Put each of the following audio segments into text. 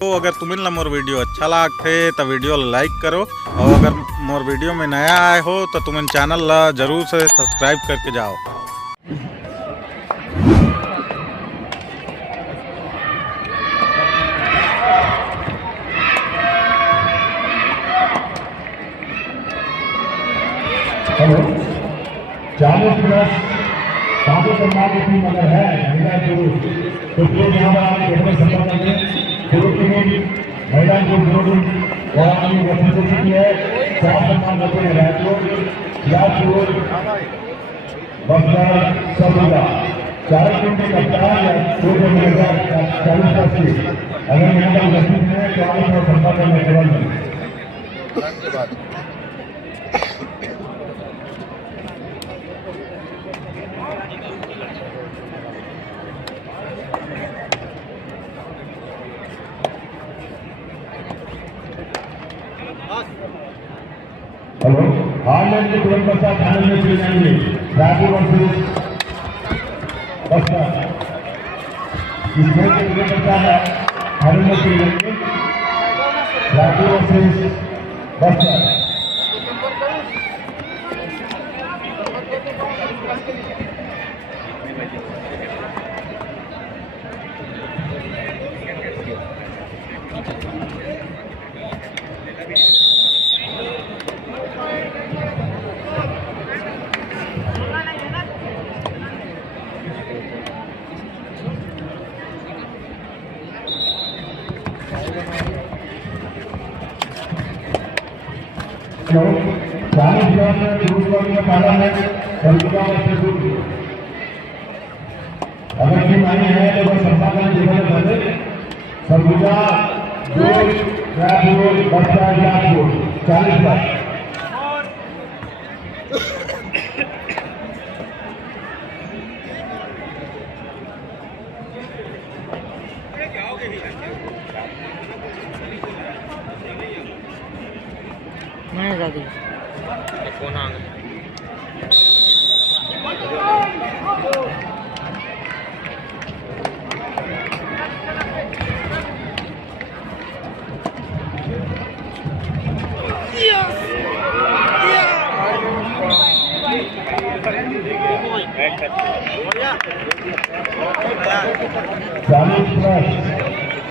तो अगर तुम्हें मोर वीडियो अच्छा लगते तो वीडियो लाइक करो, और अगर मोर वीडियो में नया आए हो तो तुम्हें चैनल ला जरूर से सब्सक्राइब करके जाओ। हेलो 40 प्लस साधु सम्मान की टीम अगर है महिला पुरुष तो प्लीज यहाँ पर आगे देखने संपर्क करें। पुरुष की टीम महिला को विरोध और आगे वसूली की है। 4 सम्मान होते हैं रायपुर, यादपुर, बक्सर, सबूरा। 4 टीम के कप्तान या 40 प्लस की अगर यहाँ पर उपस्थित है तो आगे और संपर्क करने तुरंत। हेलो, हालैंड के तुरंत पश्चात फाइनल में खेले जाएंगे रायपुर वर्सेस बक्सर। इस मैच के तुरंत पश्चात फाइनल में खेले जाएंगे Raipur versus Buxar. Hello, 40 plus में पुरुष वर्ग में पहला मैच सरगुजा वर्सेस दुर्ग। अगर टीम आई है तो बस संपर्क करें जिन्होंने बदले सरगुजा, दुर्ग, रायपुर, बक्सर, यादपुर। 40 प्लस मैं दादी फोन आ गया।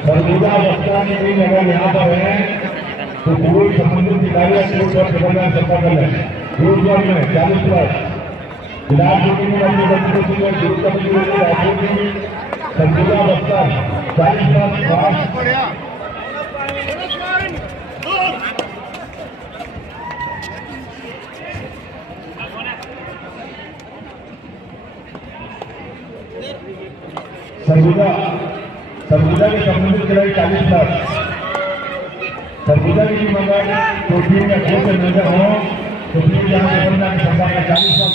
सरगुजा बक्सर में भी अगर यहाँ पर है तो पूरी संबंधित खिलाड़ी संपर्क कर लें। पुरुष वर्ग में 40 प्लस विराट कोहली में अपनी गतिविधि में गुरु कमेटी में रायपुर की सरगुजा बक्सर 40 प्लस सरगुजा के संबंधित खिलाड़ी 40 प्लस। सरगुजा की टीम अगर तो टीम में खेल से नजर हो तो टीम यहाँ से बनना की संभावना 40 प्लस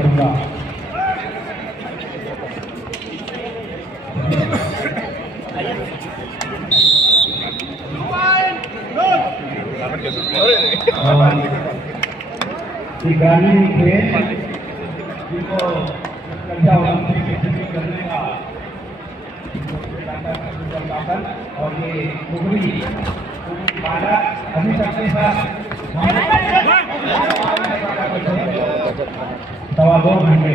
करूंगा। और ये कुबरी अभी तक के साथ 2.25 घंटे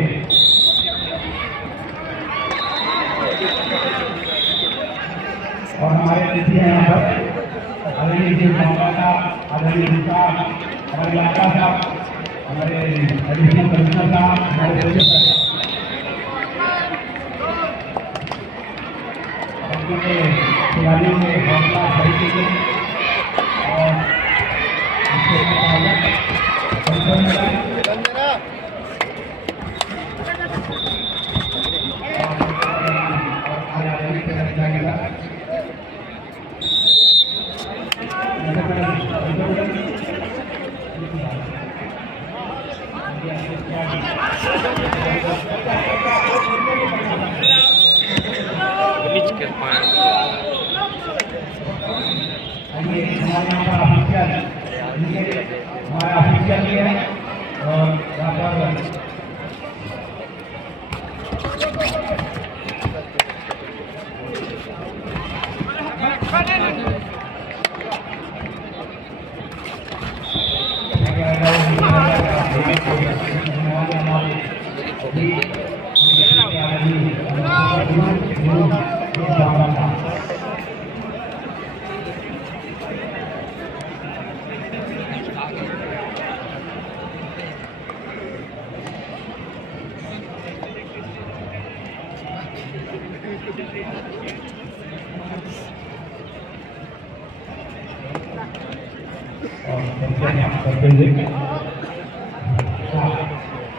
और हमारे अतिथि हैं यहाँ पर आदरणीय जी मौलाना आदरणीय हमारे लाडला साहब, हमारे एडिशनल कमिश्नर साहब, हमारे खिलाड़ियों में हौसला सही कीजिए और बीच के पाए हमारा ऑफिशियल भी है और यहाँ पर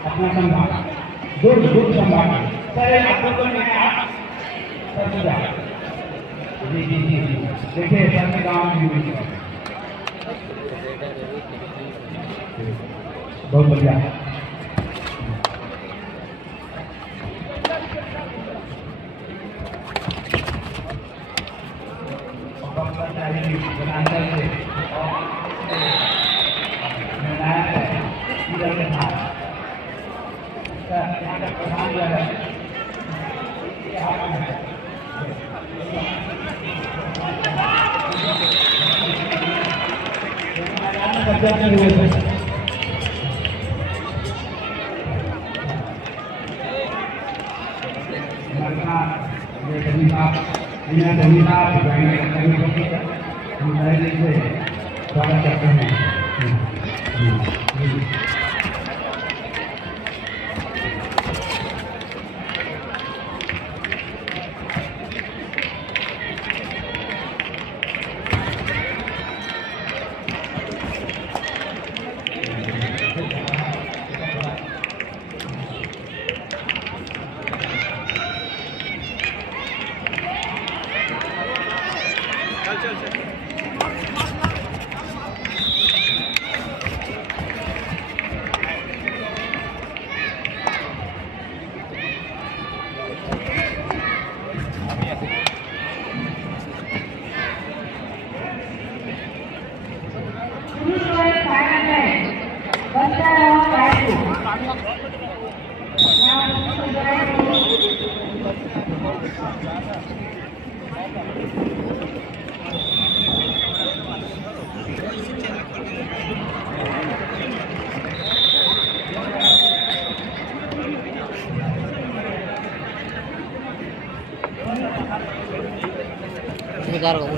अपना संभाल दूर संभाल सर आपको तो नहीं आप जी देखिए सर के काम बहुत बढ़िया स्वागत करते हैं।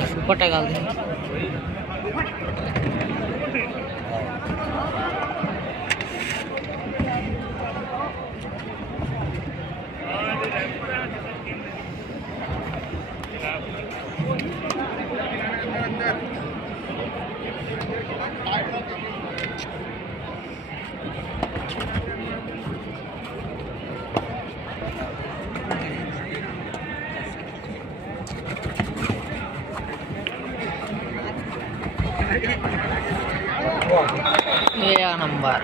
सुपर टैग ये नंबर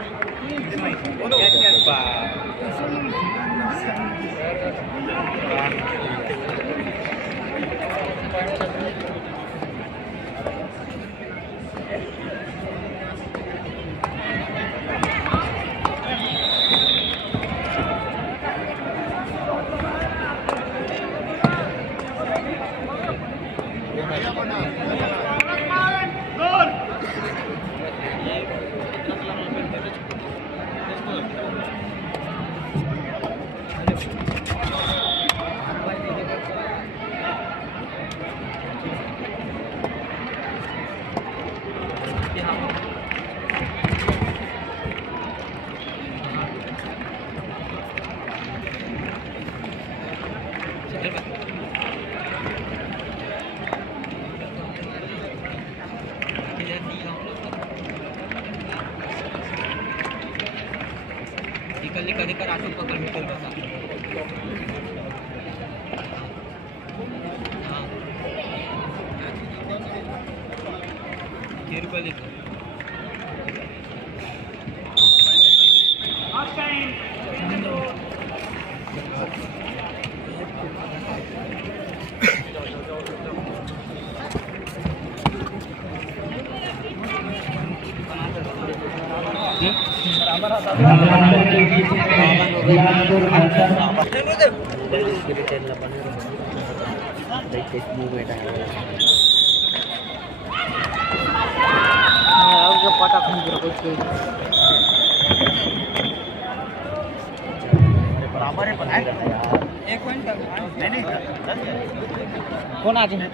कल कधी कर आटो पकड़ निकल बसा हां ₹10 लिखो बराबर है एक पॉइंट नहीं कौन आज है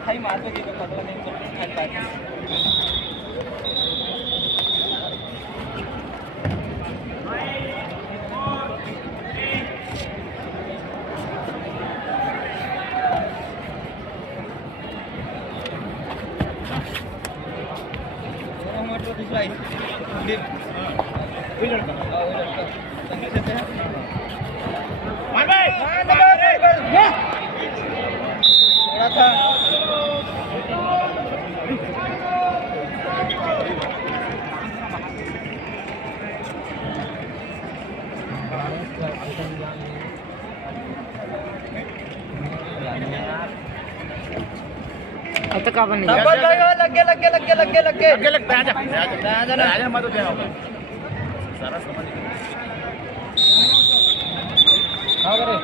खाई मार दोगे तो पता नहीं तो खाई पाएंगे दूसरा वही लड़का संगे से थोड़ा था अब तक अपन नहीं लग आजा मत दे सारा समझ हां करे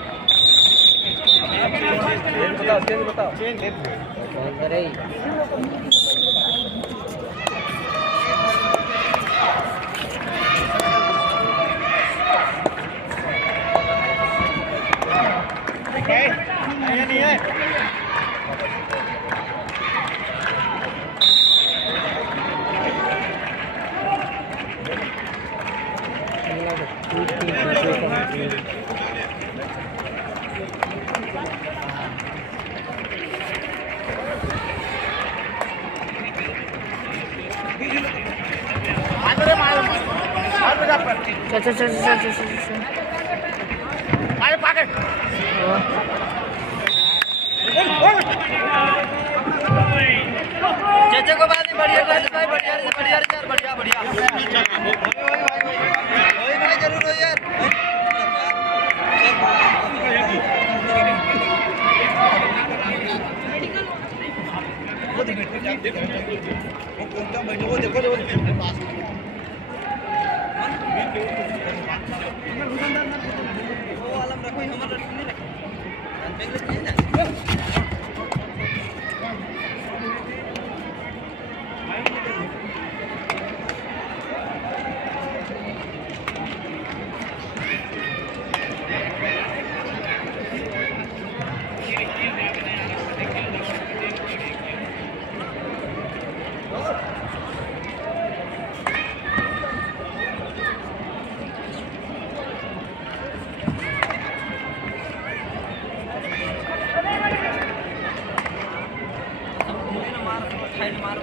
बताओ चेंज करे नहीं है चल मारे पाके चाचा को बात नहीं बढ़िया भाई जरूर हो यार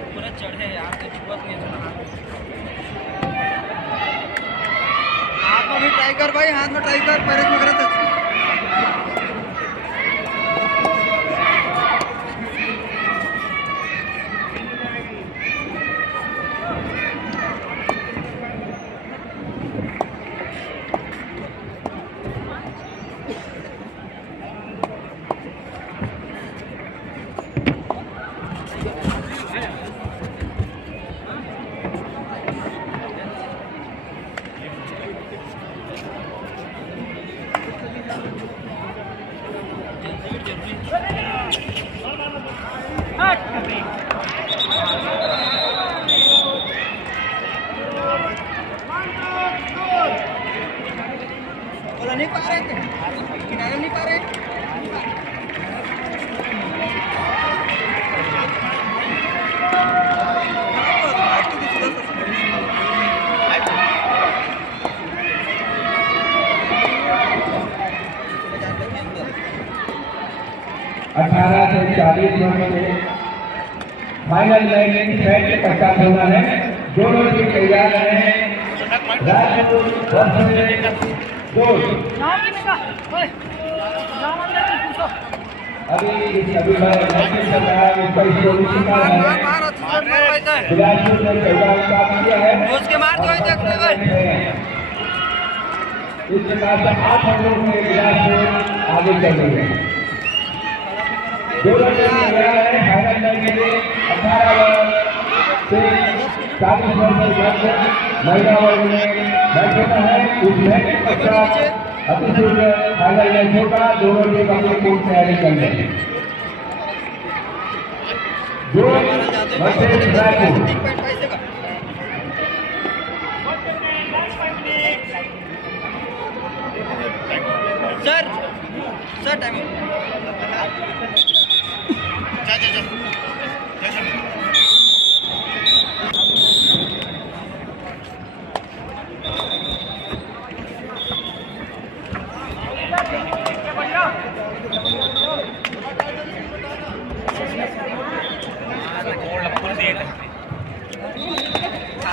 पूरा चढ़े यार तो छुआ नहीं हाथ में भी ट्राई कर भाई हाथ में ट्राई कर पैरेज में करा नहीं पा रहे थे किनारे नहीं पा रहे 18 से 40 वर्ष के फाइनल में मैच के पश्चात होना है। दोनों टीम तैयार हैं। राजपूत अभी मैच चल रहा है, उसका स्टोरी शिकार है। बिलासपुर ने पहला स्टार्ट किया है। उसके मार दो इस प्रकार से 8 अंकों में बिलासपुर आगे चल रही है। दोनों टीम तैयार है फाइनल मैच के लिए। 18 से 40 वर्ष तक महिला वर्ग में मैच होता है। उस मैच के पश्चात अतिशीघ्र फाइनल मैच होगा। दोनों टीम अपनी पूरी तैयारी कर रहे हैं। सर टाइम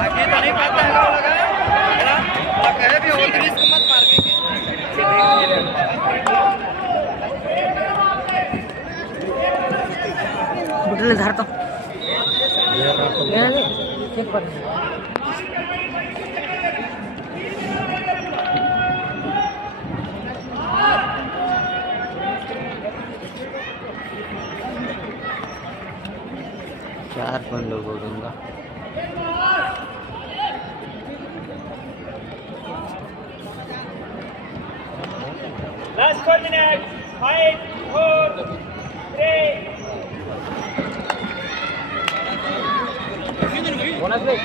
आगे तो नहीं पाता है लगा कहे भी हो तो रिस्क मत मार के बुटले धर तो ठीक पर चार पॉइंट लोगों दूंगा। Last 4 minutes. 5, 4, 3. बोनस ले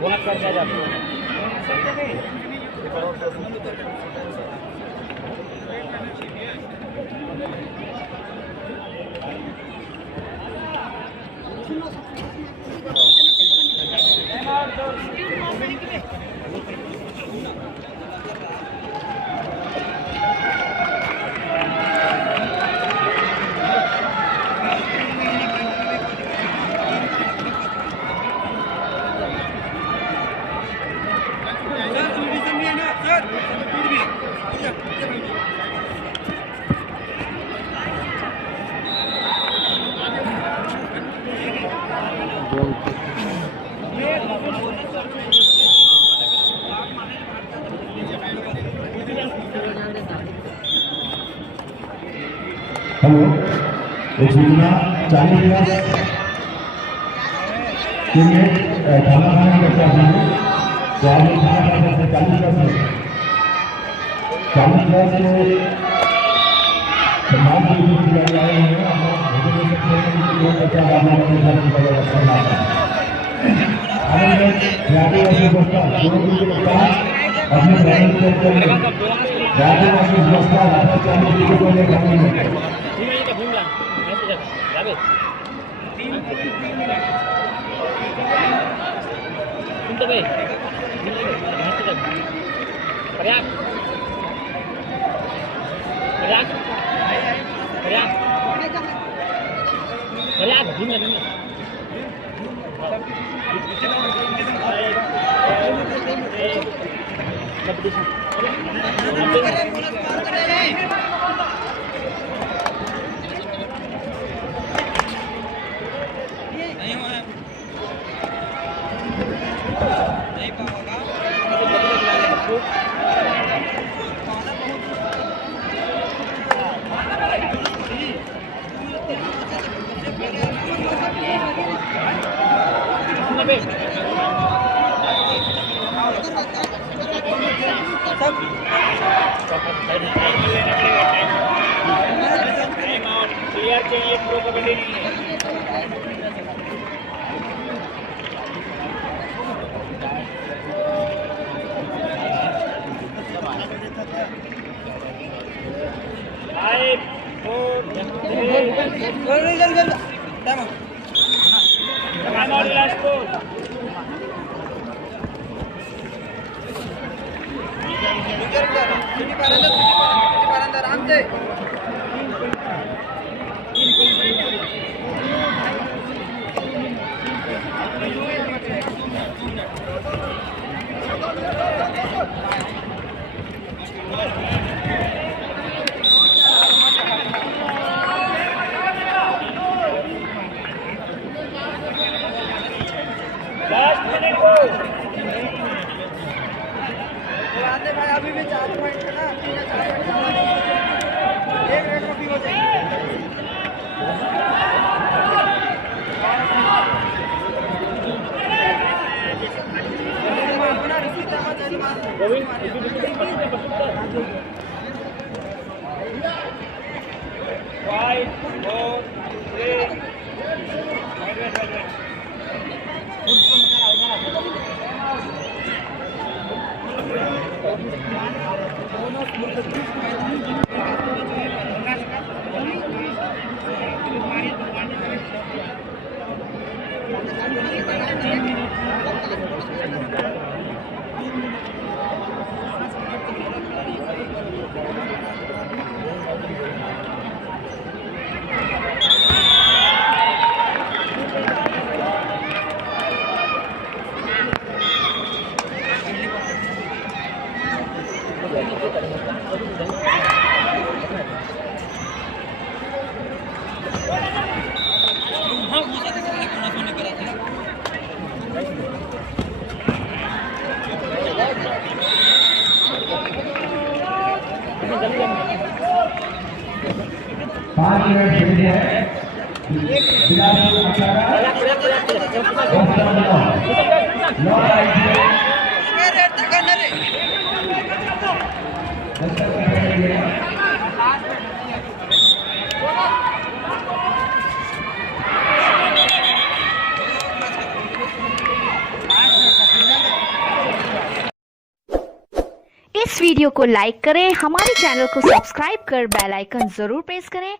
बोनस कर दिया जाता है। हेलो, एक सूचना 40 प्लस टीममेट खाना खाने के साथ हैं। तो आप लोग खाना खा सकते 40 प्लस में 40 प्लस के सम्मान के लिए किया जा रहे हैं। हम लोग देख सकते हैं कि लोग बच्चा आप लोगों के साथ निकल रहा है। आदिवासी दोस्तों दोनों के साथ अपने बैलेंस चेक कर लें। आदिवासी दोस्तों अपने चालू को लेकर तो भाई पर्याप्त पर्याप्त पर्याप्त पर्याप्त सब चाहिए, प्रो कबड्डी नहीं है। Five, four, time out, last four. आराम से लास्ट मिनट को भाई अभी भी 4 पॉइंट है ना, 4 पॉइंट एक रेड ट्रॉफी हो जाएगी। फाइव, फोर, थ्री, पाँच मिनट फिनिश है। इस वीडियो को लाइक करें, हमारे चैनल को सब्सक्राइब कर बेल आइकन जरूर प्रेस करें